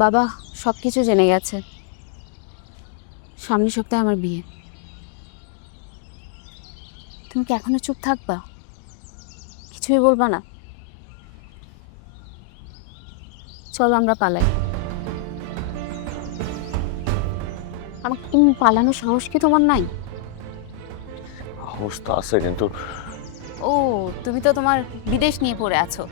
বাবা সব কিছু জেনে গেছে। সামনের সপ্তাহে আমার বিয়ে। তুমি কি এখনো চুপ থাকবা? কিছুই বলবা না? চলো আমরা পালাই। আমাকে তুমি পালানোর সাহস কি তোমার নাই? সাহস তো আছে, কিন্তু ও, তুমি তো তোমার বিদেশ নিয়ে পড়ে আছো।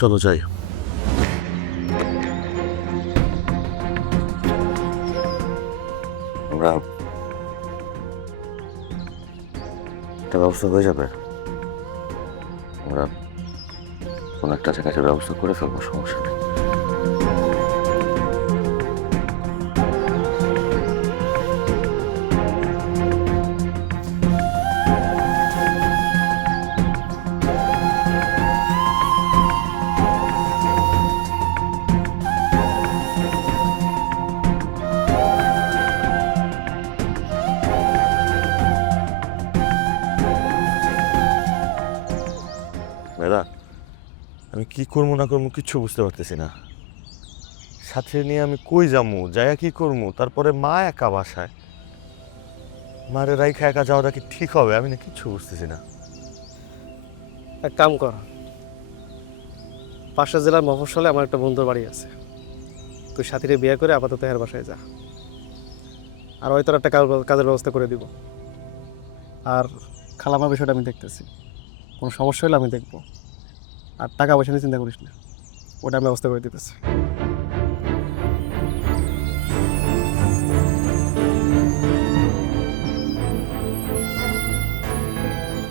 চলো যাই। আমরা একটা ব্যবস্থা হয়ে যাবে। আমরা কোনো একটা জায়গায় ব্যবস্থা করে ফেলবো, সমস্যা নেই। মেয়েরা, আমি কি করবো না করবো কিচ্ছু বুঝতে পারতেছি না। সাথে নিয়ে আমি কই যাবো, যাইয়া কি করবো? তারপরে মা একা বাসায়, মারে রাইখা একা যাওয়াটা কি ঠিক হবে? আমি না কিচ্ছু বুঝতেছি না। এক কাম কর, পাশের জেলার মফস্বলে আমার একটা বন্ধুর বাড়ি আছে, তুই সাথীরে বিয়ে করে আপাতত এর বাসায় যা, আর হয়তো একটা কাজের ব্যবস্থা করে দিব। আর খালামার বিষয়টা আমি দেখতেছি, কোনো সমস্যা হলে আমি দেখবো। আর টাকা পয়সা নিয়ে চিন্তা করিস না, ওটা আমি ব্যবস্থা করে দিতেছি।